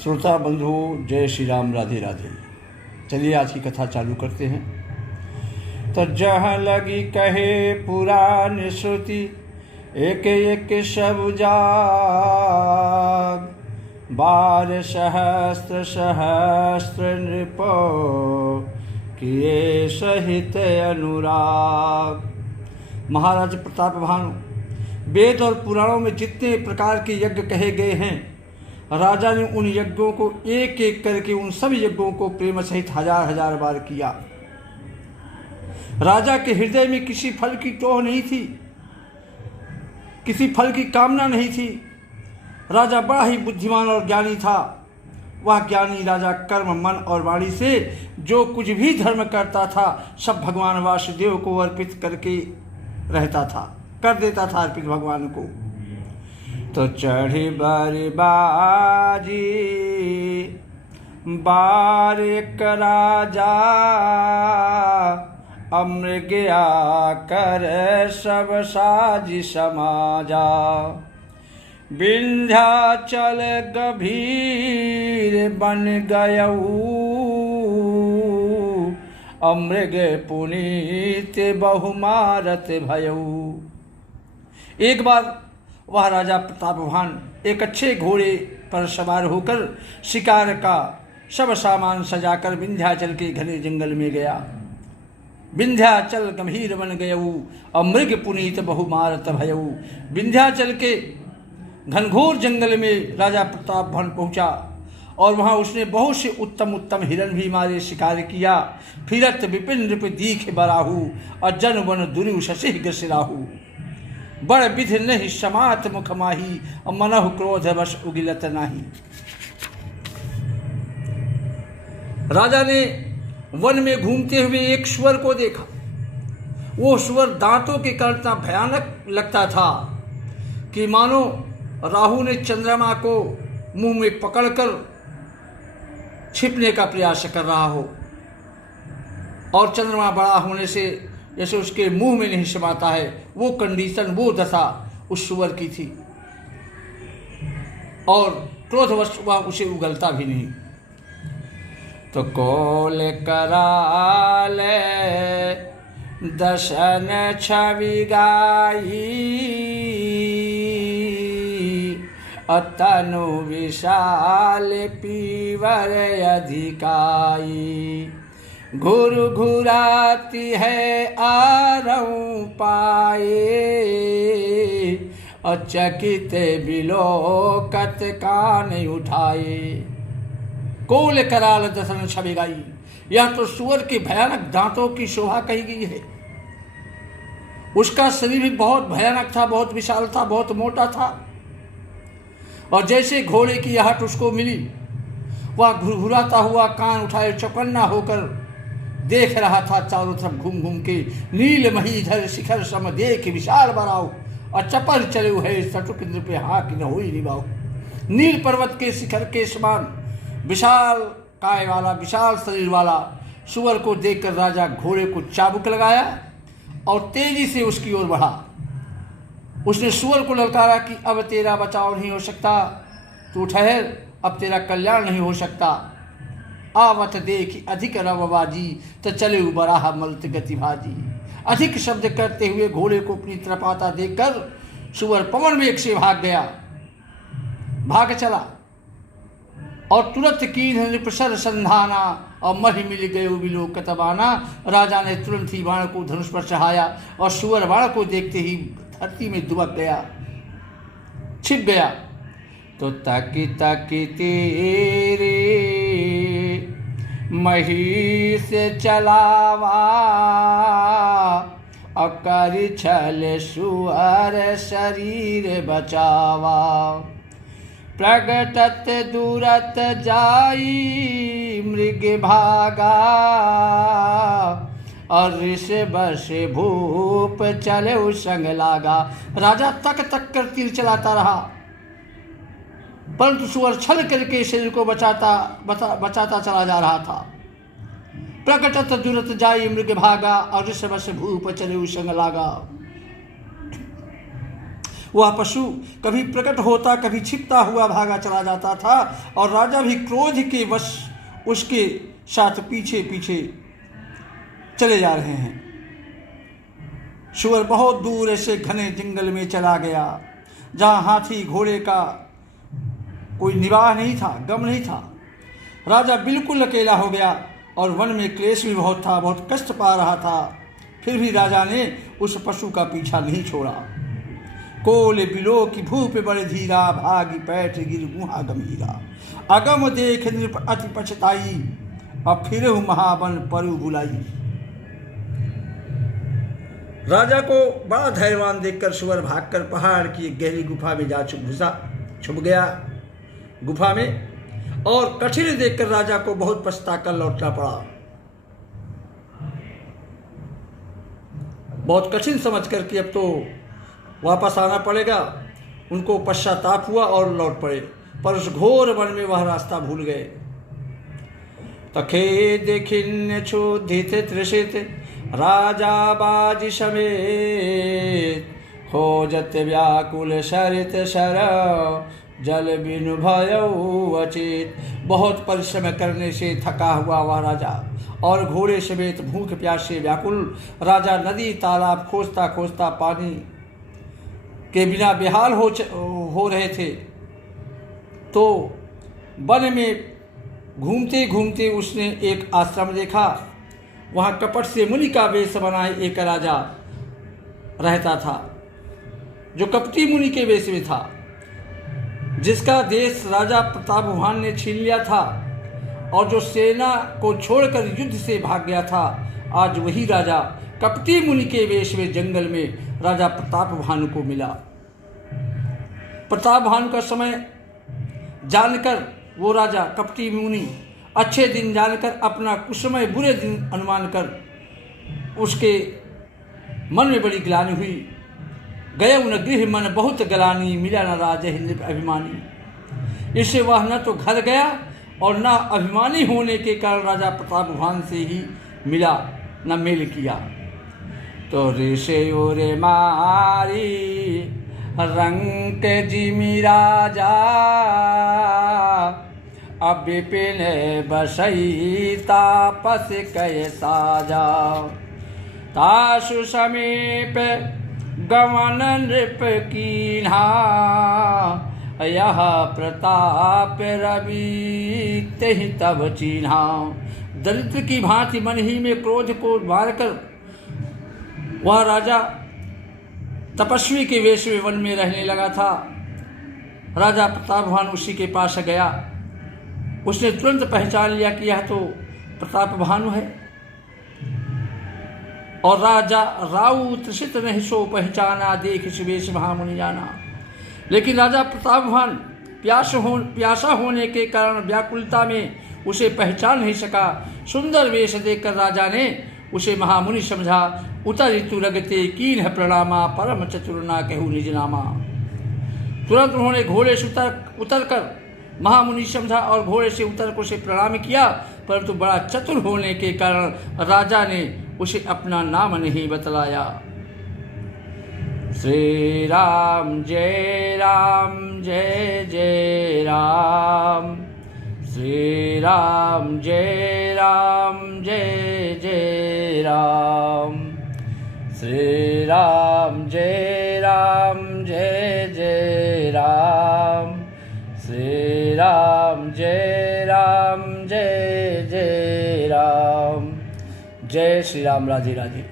श्रोता बंधु, जय श्री राम, राधे राधे। चलिए आज की कथा चालू करते हैं। तो जहाँ लगी कहे पुराण श्रुति, एक एक सब जाग, 12 सहस्त्र सहस्त्र नृपो किए सहित अनुराग। महाराज प्रताप भानु, वेद और पुराणों में जितने प्रकार के यज्ञ कहे गए हैं, राजा ने उन यज्ञों को एक एक करके उन सभी यज्ञों को प्रेम सहित हजार हजार बार किया। राजा के हृदय में किसी फल की टोह नहीं थी, किसी फल की कामना नहीं थी। राजा बड़ा ही बुद्धिमान और ज्ञानी था। वह ज्ञानी राजा कर्म, मन और वाणी से जो कुछ भी धर्म करता था, सब भगवान वासुदेव को अर्पित करके रहता था, कर देता था अर्पित भगवान को। तो चढ़ी बरबाजी बारिक राजा, अमृग्या कर सब साजी समाजा। विंध्याचल गभीर बन गयऊ, अमृग पुनीत बहुमारत भयऊ। एक बार वह राजा प्रतापवान एक अच्छे घोड़े पर सवार होकर शिकार का सब सामान सजाकर विंध्याचल के घने जंगल में गया। विंध्याचल गंभीर बन गयऊ, अमृग पुनीत बहुमारत भयऊ। विंध्याचल के घनघोर जंगल में राजा प्रतापवान पहुंचा और वहां उसने बहुत से उत्तम उत्तम हिरण भी मारे, शिकार किया। फिरत विपिन नृप दीख बराहू, अजन वन दुरु शशि ग्रसिराहू। बड़ विधि नहीं समात मुख माही, मनहु क्रोध वश उगिलत नाही। राजा ने वन में घूमते हुए एक सुअर को देखा। वो सुअर दांतों के कारण इतना भयानक लगता था कि मानो राहु ने चंद्रमा को मुंह में पकड़कर छिपने का प्रयास कर रहा हो, और चंद्रमा बड़ा होने से जैसे उसके मुंह में नहीं समाता है, वो कंडीशन, वो दशा उस सुअर की थी। और क्रोधवश वह उसे उगलता भी नहीं। तो कोल कराले दशन छवि गाई, अतनु विशाल पीवर अधिकाई। घुर घुराती है आरऊ पाए, अचकित बिलोकत कान उठाए। कोल कराल दसन छवि गाई, यह तो सुअर के भयानक दांतों की शोभा कही गई है। उसका शरीर भी बहुत भयानक था, बहुत विशाल था, बहुत मोटा था। और जैसे घोड़े की आहट उसको मिली, वह घुरघुराता हुआ कान उठाए चौकन्ना होकर देख रहा था चारों तरफ घूम घूम के। नील महीधर शिखर सम देख विशाल बराऊ, और चपल चले है सटुक इंद्र पे हाथ न हुई निभाओ। नील पर्वत के शिखर के समान विशाल काय वाला, विशाल शरीर वाला सुअर को देखकर राजा घोड़े को चाबुक लगाया और तेजी से उसकी ओर बढ़ा। उसने सुअर को ललकारा कि अब तेरा बचाव नहीं हो सकता, तू ठहर, अब तेरा कल्याण नहीं हो सकता। आवत देख अधिक रवबाजी, तो चले बराह मल्त गति भाजी। अधिक शब्द करते हुए घोड़े को अपनी तरफ आता देखकर सुअर पवन वेग से भाग चला और तुरंत की नृपसर संधाना, और मही मिल गए विलोकत बाना। राजा ने तुरंत ही बाण को धनुष पर चढ़ाया और सुअर बाण को देखते ही धरती में दुबक गया, छिप गया। तो ताकि ताकि तेरे महिष चलावा, अकर छल सुअर शरीर बचावा। प्रगटत दूरत जाई मृग भागा, और ऋषभ से भूप चले संग लागा। राजा तक तक कर तीर चलाता रहा, परंतु सुअर छल करके शरीर को बचाता चला जा रहा था। प्रकटत दूरत जाई मृग भागा, और ऋषभ से भूप चले संग लागा। वह पशु कभी प्रकट होता, कभी छिपता हुआ भागा चला जाता था और राजा भी क्रोध के वश उसके साथ पीछे पीछे चले जा रहे हैं। सूअर बहुत दूर ऐसे घने जंगल में चला गया जहां हाथी घोड़े का कोई निवाह नहीं था, गम नहीं था। राजा बिल्कुल अकेला हो गया और वन में क्लेश भी बहुत था, बहुत कष्ट पा रहा था। फिर भी राजा ने उस पशु का पीछा नहीं छोड़ा। कोल बिलो की भूप बड़े धीरा, भागी पैठ गिर गुहा गंभीरा। अगम देख नृप अति पछताई, अब फिर महावन परु बुलाई। राजा को बड़ा धैर्यवान देखकर सूअर भागकर पहाड़ की एक गहरी गुफा में जा छुप गया। गुफा में और कठिन देखकर राजा को बहुत पछताकर लौटना पड़ा। बहुत कठिन समझकर कि अब तो वापस आना पड़ेगा, उनको पश्चाताप हुआ और लौट पड़े। पर उस घोर वन में वह रास्ता भूल गए। तखे खिन्न क्षुधित तृषित राजा बाजी समेत, खोजत व्याकुल सरित शर जल बिनु भयउ अचित। बहुत परिश्रम करने से थका हुआ वह राजा और घोड़े समेत भूख प्यास से व्याकुल राजा नदी तालाब खोजता खोजता पानी के बिना बेहाल हो रहे थे। तो वन में घूमते घूमते उसने एक आश्रम देखा। वहाँ कपट से मुनि का वेश बनाए एक राजा रहता था, जो कपटी मुनि के वेश में था, जिसका देश राजा प्रतापवान ने छीन लिया था और जो सेना को छोड़कर युद्ध से भाग गया था। आज वही राजा कपटी मुनि के वेश में जंगल में राजा प्रतापभानु को मिला। प्रतापभानु का समय जानकर वो राजा कपटी मुनि अच्छे दिन जानकर अपना कुसमय बुरे दिन अनुमान कर उसके मन में बड़ी ग्लानि हुई। गए उन गृह मन बहुत गलानी, मिला न राजे नृप अभिमानी। इससे वह न तो घर गया और न अभिमानी होने के कारण राजा प्रतापभान से ही मिला, न मेल किया। तो ऋषि रे मारी रंग जिमी राजा, अब विपिन बसई तापस कय साजा। तासु समीप गमन नृप कीन्हा, यह प्रताप रवि तेहि तब चिन्हा। दरिद्र की भांति मन ही में क्रोध को मारकर वह राजा तपस्वी के वेश में वन में रहने लगा था। राजा प्रतापभान उसी के पास गया। उसने तुरंत पहचान लिया कि यह तो प्रतापभानु है। और राजा राउ त्रिषित नहीं सो पहचाना, देख सुवेश महामुनि जाना। लेकिन राजा प्रतापभान प्यासा होने के कारण व्याकुलता में उसे पहचान नहीं सका। सुंदर वेश देखकर राजा ने उसे महामुनि समझा। उतर ऋतु रगते कीन है प्रणामा, परम चतुर ना कहू निज नामा। तुरंत उन्होंने घोड़े से उतर कर महामुनि समझा और घोड़े से उतर कर उसे प्रणाम किया। परंतु बड़ा चतुर होने के कारण राजा ने उसे अपना नाम नहीं बतलाया। श्री राम जय जय राम, श्री राम जय जय राम, श्री राम जय जय राम, श्री राम जय जय राम। जय श्री राम। राधे राधे।